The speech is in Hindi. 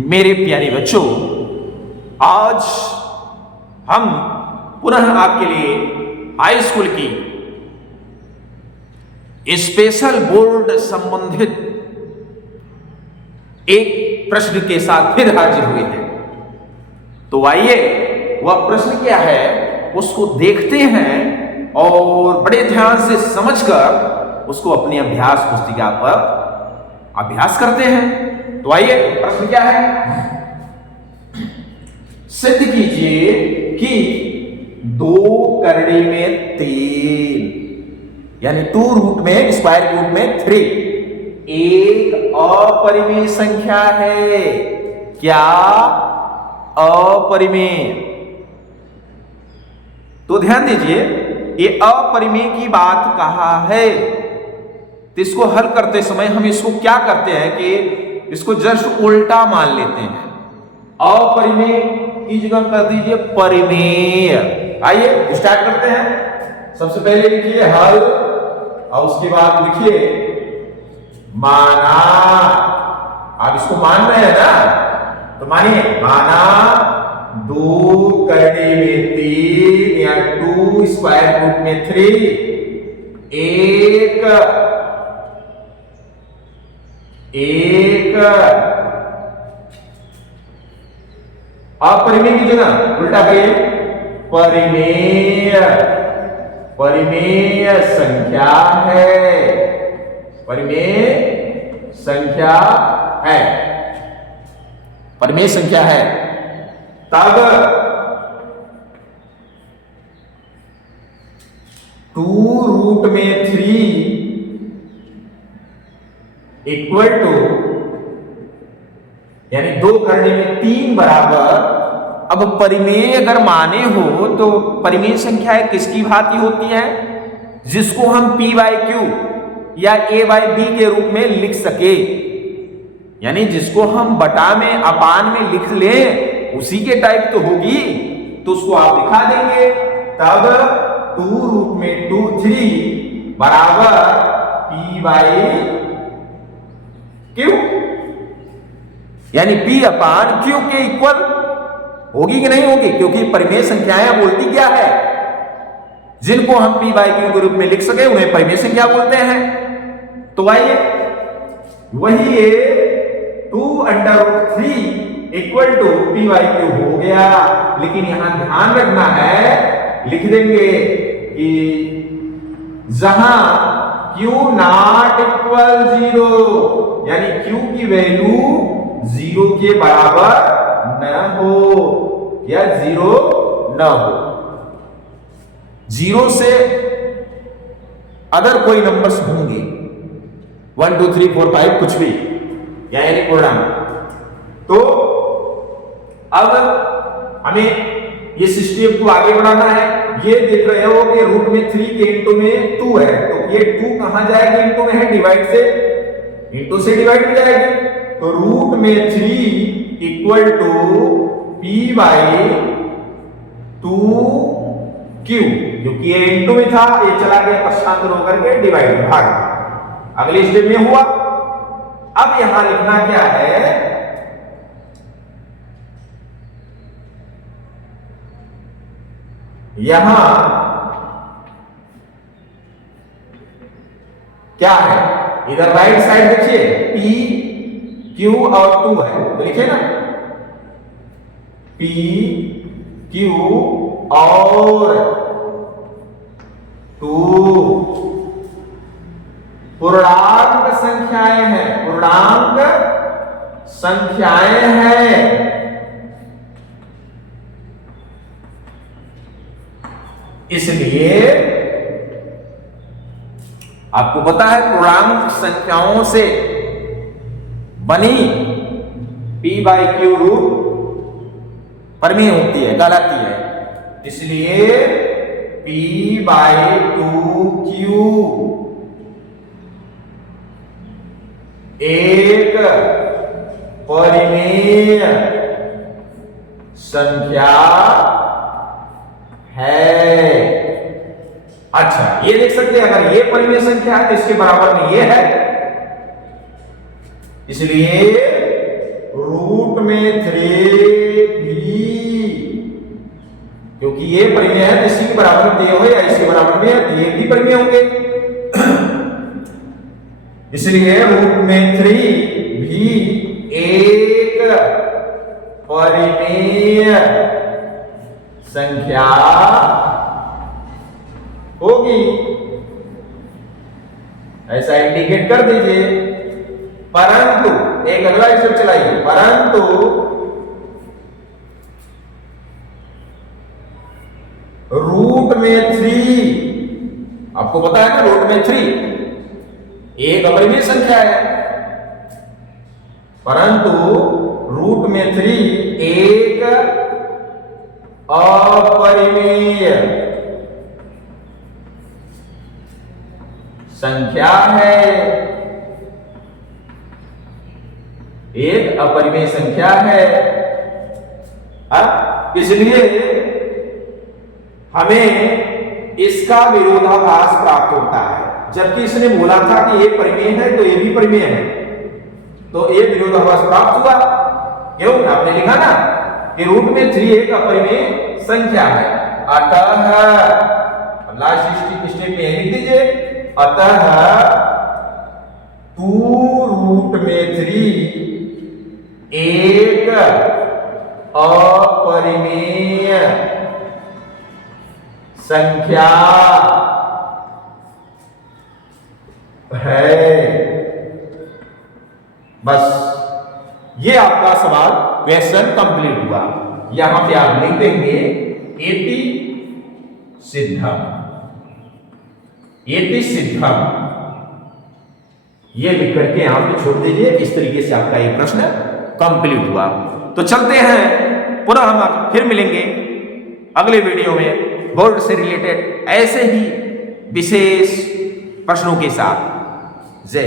मेरे प्यारे बच्चों, आज हम पुनः आपके लिए हाई स्कूल की स्पेशल बोर्ड संबंधित एक प्रश्न के साथ फिर हाजिर हुए हैं। तो आइए वह प्रश्न क्या है उसको देखते हैं और बड़े ध्यान से समझकर उसको अपनी अभ्यास पुस्तिका पर अभ्यास करते हैं। तो आइए प्रश्न क्या है, सिद्ध कीजिए कि 2 करड़ी में 3 यानी 2 रूट में स्क्वायर रूट में 3 एक अपरिमेय संख्या है। क्या? अपरिमेय। तो ध्यान दीजिए, ये अपरिमेय की बात कहा है, तो इसको हल करते समय हम इसको क्या करते हैं कि इसको जस्ट उल्टा मान लेते हैं। अपरिमेय की जगह कर दीजिए परिमेय। आइए स्टार्ट करते हैं। सबसे पहले लिखिए हल और उसके बाद लिखिए माना। आप इसको मान रहे हैं ना, तो मानिए माना 2 करड़ी में 3 या 2 स्क्वायर रूट में 3 एक अपरिमेय की जगह उल्टा करिए परिमेय। परिमेय संख्या है, परिमेय संख्या है, परिमेय संख्या है। तब 2 रूट में 3 इक्वल टू यानी 2 करने में 3 बराबर। अब परिमेय अगर माने हो तो परिमेय संख्याएं किसकी भांति होती है? जिसको हम p बाई क्यू या a बाई बी के रूप में लिख सके, यानी जिसको हम बटा में अपान में लिख ले उसी के टाइप तो होगी, तो उसको आप दिखा देंगे। तब 2 रूट में 3 बराबर p बाई क्यू यानी p अपान क्यू के इक्वल होगी कि नहीं होगी? क्योंकि परिमेय संख्याएं बोलती क्या है, जिनको हम p बाई क्यू के रूप में लिख सके उन्हें परिमेय संख्या बोलते हैं। तो आइए वही है 2 under root 3 equal to p by Q हो गया। लेकिन यहां ध्यान रखना है, लिख देंगे कि जहां q नॉट इक्वल 0 यानी q की वैल्यू 0 के बराबर न हो या 0 न हो। 0 से अदर कोई नंबर्स होंगे 1 2 3 4 5 कुछ भी या एनी प्रोग्राम। तो अब हमें ये सिस्टम को आगे बढ़ाना है। ये देख रहे हो कि रूट में 3 के इंटू में 2 है, तो ये 2 कहां जाएगी? इंटू में है, डिवाइड से, इंटू से डिवाइड में जाएगी। तो रूट में 3 equal to p by 2q, क्योंकि ये इंटू में था, ये चला गया पक्षांतर होकर के डिवाइड भाग। अगले स्टेप में हुआ। अब यहां लिखना क्या है, यहां क्या है? इधर राइट साइड देखिए p q और 2 है, तो लिखिए ना p q और 2 पूर्णांक संख्याएं हैं, पूर्णांक संख्याएं हैं। इसलिए आपको पता है पूर्णांक संख्याओं से बनी p बाई क्यू रूट परिमेय होती है, कहलाती है। इसलिए p बाई 2q एक परिमेय संख्या है। अच्छा, ये देख सकते हैं, अगर ये परिमेय संख्या है तो इसके बराबर में ये है, इसलिए रूट में 3 भी, क्योंकि ये परिमेय है, इसी के बराबर में हो या इसके बराबर में है, ये भी परिमेय होंगे। इसलिए रूट में 3 भी एक परिमेय संख्या होगी, ऐसा इंडिकेट कर दीजिए। परंतु एक अगला स्टेप चलाइए, परंतु रूट में 3, आपको पता है ना रूट में 3 एक अपरिमेय संख्या है, परंतु रूट में 3 एक अपरिमेय संख्या है, एक अपरिमेय संख्या है। इसलिए हमें इसका विरोधाभास प्राप्त होता है, जबकि इसने बोला था कि ये परिमेय है तो ये भी परिमेय है, तो ये विरोधाभास प्राप्त हुआ। क्यों? आपने लिखा ना कि रूट में 3 एक अपरिमेय संख्या है, अतः लास्ट स्टेप में लिख दीजिए, अतः 2 रूट में 3 एक अपरिमेय संख्या है। बस ये आपका सवाल क्वेश्चन कंप्लीट हुआ। यहां पे आप लिख देंगे एति सिद्धम, एति सिद्धम, ये लिख करके यहां पे छोड़ दीजिए। इस तरीके से आपका ये प्रश्न कंप्लीट हुआ। तो चलते हैं, पुनः हम फिर मिलेंगे अगले वीडियो में बोर्ड से रिलेटेड ऐसे ही विशेष प्रश्नों के साथ। जय